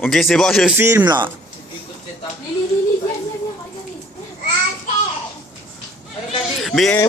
Ok, c'est bon, je filme là. Lily, viens, regardez. Mais.